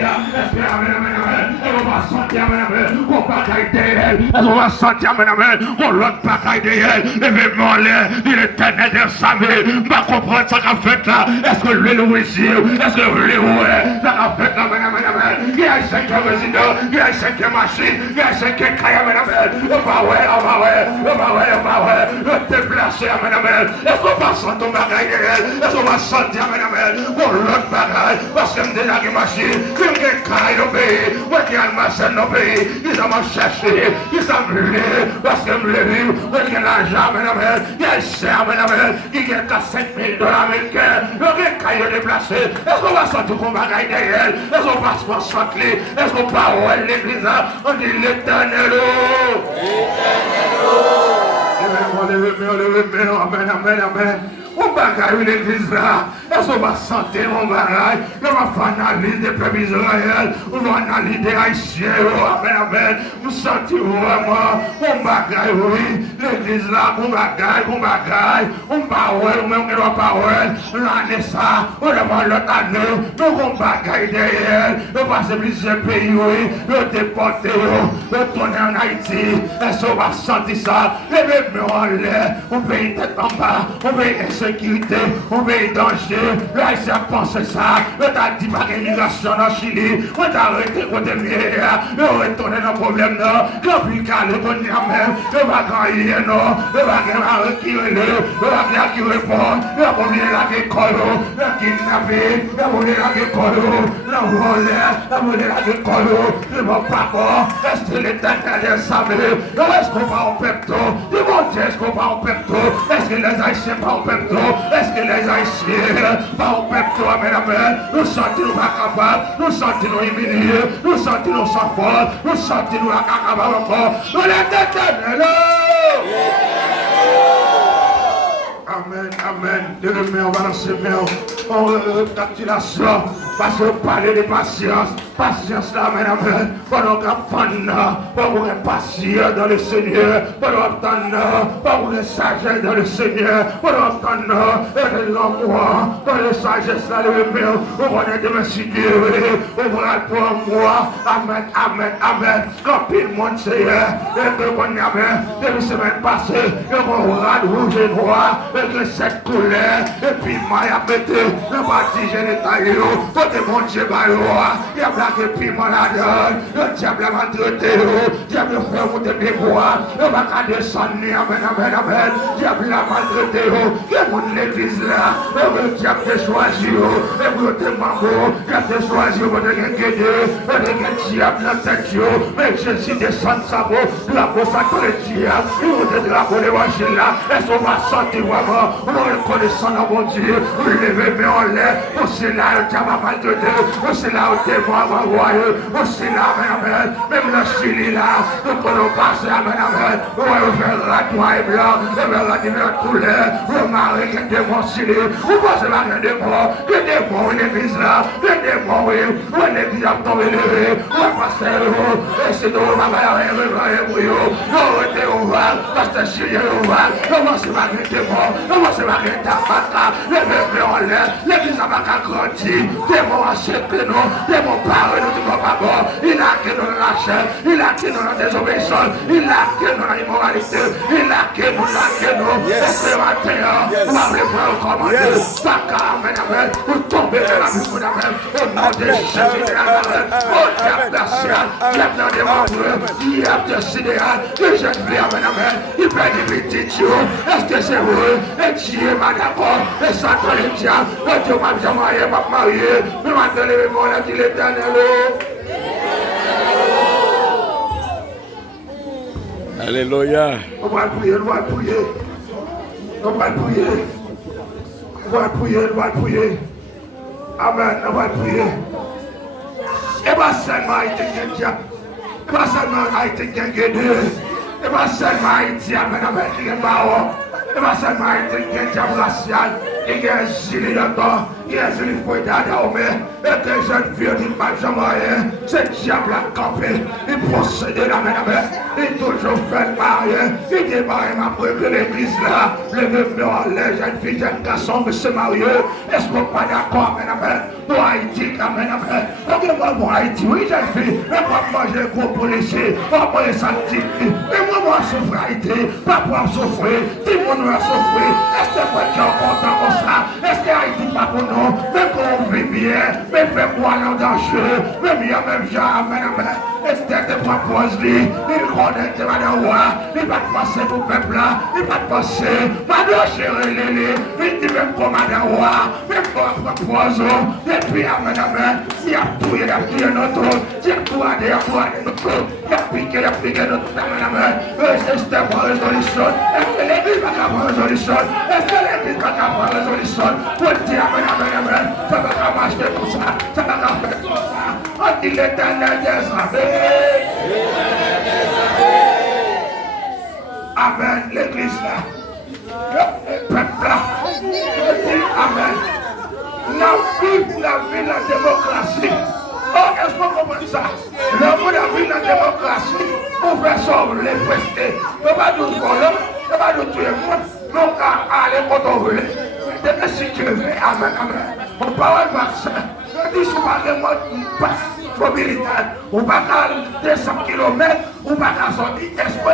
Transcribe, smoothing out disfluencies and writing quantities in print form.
Est-ce que, amen, amen, amen, on va sentir, amen, amen, qu'on bagaille d'elle. Est-ce qu'on va sentir, amen, amen, qu'on l'autre bagaille d'elle. Levez-moi l'air, dit l'éternel des savés. Va comprendre ça qu'a fait là. Est-ce que lui le ici? Est-ce que lui le ça qu'a fait là, amen, amen, amen. Il y a un cinquième résident, il y a un cinquième machine, il y a un cinquième caille, amen, amen. On va ouais, on va ouais, on va ouais, on va ouais. On déplacer, amen, amen. Est-ce qu'on va sentir ton bagaille d'elle? Est-ce qu'on va sentir, amen, amen, qu'on l'autre bagaille? Parce que déjà qui machine, il y a un caille au pays, moi qui a un machin au pays, ils ont cherché, ils ont voulu, parce que me lever, moi qui a l'argent, amen, amen, il y a un cher, amen, amen, qui a 5 000 $ américains, il y a un caille déplacé. Est-ce qu'on va sortir qu'on bagaille derrière? Est-ce qu'on va se sortir? Est-ce qu'on va voir l'église là? On dit l'éternel. L'éternel. Amen, amen, amen. On bagaille l'église là. Est-ce qu'on va sentir mon bagaille? On va faire analyse des peuples Israël. On va analyser des haïtiens. Amen, amen. Vous sentez vraiment mon bagaille, oui. L'église là, mon bagaille. On parole, on même pas parole. L'année ça, on va l'autre année. Nous on bagaille derrière. On va se plusieurs pays, oui. On déporter, on tourner en Haïti. Est-ce qu'on va sentir ça? Les bébés en l'air. On paye tête en bas. On paye insécurité. On paye danger. Le Haïtien pense ça. On t'a dit pas l'immigration en Chili. On t'a arrêté côté mieux. On retourne dans le problème là. Quand plus calme, on dit même. On va gagner, non. On va gagner qui relève. On va gagner qui répond. On va venir la école. On va kidnapper. On va venir la école. On va voler. On va venir la école. On va pas bon. Est-ce que l'éternel est savé? Est-ce qu'on va au pepto? Demandez est-ce qu'on va au pepto? Est-ce que les Haïtiens vont au pepto? Est-ce que les Haïtiens vont au pepto? Amen, amen. Nous sentons pas capables. Nous sentons humiliés. Nous sentons sans force. Nous sentons la cacabre encore. Nous l'éternel. Amen, amen. De le on va lancer main. On recapitulation. Parce que parler de patience. Patience là, amen, amen. Pendant qu'on attend, pendant qu'on est patient dans le Seigneur. Pendant qu'on attend, pendant qu'on est sagesse dans le Seigneur. Pendant qu'on attend, de l'amour, dans le sagesse là, le main. On va être démessidé. On va pour moi. Amen, amen, amen. Quand pile monde Seigneur. Et que qu'on y avait, depuis semaine passée, et qu'on rade rouge et noir. Et que cette couleur, et puis moi, il a pété, le bâti génital, côté mon Dieu, il y a blagué piment là-dedans, le diable a maltraité, le diable fait monter des bois, le bac a descendu, amen, amen, amen, le diable a maltraité, il y a mon église là, le diable a choisi, et vous êtes mambo, il a choisi, vous êtes guédé, vous êtes diable dans tête, mais Jésus descend sa peau, la peau sacrée le diable, il vous êtes drapeau l'évangile là, est-ce qu'on va sentir vraiment, on reconnaissant dans mon Dieu, vous levez, mais on l'air, on s'est là, le diable a maltraité, on s'est là, au témoin, on s'est là, amen, même le Chili là, nous pouvons passer, amen, amen, on va faire la noix et blanc, on va la divine couleur, on marie qui est démon Chili, on passe la main des morts, que des morts, une église là, que des morts, oui, on est déjà tombé levé, on va passer le haut, et c'est nous, on va aller, on va aller, on était ouvert, parce que Chili est ouvert, on va se marier des morts, on va se marier ta pata, les bébés en l'air, l'église n'a pas qu'à grandir, des morts achetés nous, des morts parlent, nous ne pas bon, il a que nous la chair, il a que nous la désobéissance, il a que nous la immoralité, il a que nous la que nous, et ce matin, on va les voir recommander, Saka, amen, amen, pour tomber dans la vie, amen, au nom de Jésus, amen, au diable d'Assian, diable dans des membres, diable de Sidéal, que je vis, amen, amen, il peut des petits jours, est-ce que c'est vous, et Dieu m'a d'accord, et Satan le diable, et Dieu m'a jamais marié, mais maintenant les mots, là, dit l'éternel. Alléluia. On va prier, on va prier. On va prier. On va prier, on va prier. Amen, on va prier. Et pas seulement Haïti qui est diable. Et pas seulement Haïti qui est guédé. Et pas seulement Haïti, amen, qui est baron. Et pas seulement Haïti qui est diable racial. Qui est Chili là-dedans. qui est une fois d'adormer, et que jeune vieux du mal jamais, c'est diable à camper, il procède la main, il toujours fait marier, il démarre ma preuve de l'église là, le blanc, les jeunes filles, jeunes garçons, mais se marier, est-ce qu'on n'est pas d'accord, mesdames, pour Haïti, mesdames, ok, moi, Haïti, oui, jeune fille, mais pas manger gros policier, pas manger santé, et moi, souffrir Haïti, pas pouvoir souffrir, tout le monde va souffrir, est-ce que moi, qui est content comme ça, est-ce que Haïti pas pour nous, même quand on vit bien, même fait quoi dans dangereux, même il y a même genre, mesdames, est-ce que tu proposes lui, il connaît tes madouas, il va te passer pour le peuple là, il va te passer, madou chérie Lili, il dit même pour madouas, même pour propose, et puis, mesdames, il a tué notre autre, il a tué notre autre, il a piqué notre madame, c'est pour résolution, est-ce que l'église va avoir résolution, est-ce que l'église va avoir résolution, pour dire, mesdames, ça va marcher comme ça, ça va faire comme ça, on dit l'éternel des armées. Amen, l'église là, le peuple là, dit amen. La vie, la démocratie. Oh, est-ce qu'on comprend ça? La vie, la démocratie, on fait sauver les prestés. On va nous voler, on va nous tuer. Donc, allez, quand on veut. Dès si Dieu veut, amen, amen. On parle de vaccin. On dit, si on va passe mobilité, on va à 200 km, on va à sortir, et pour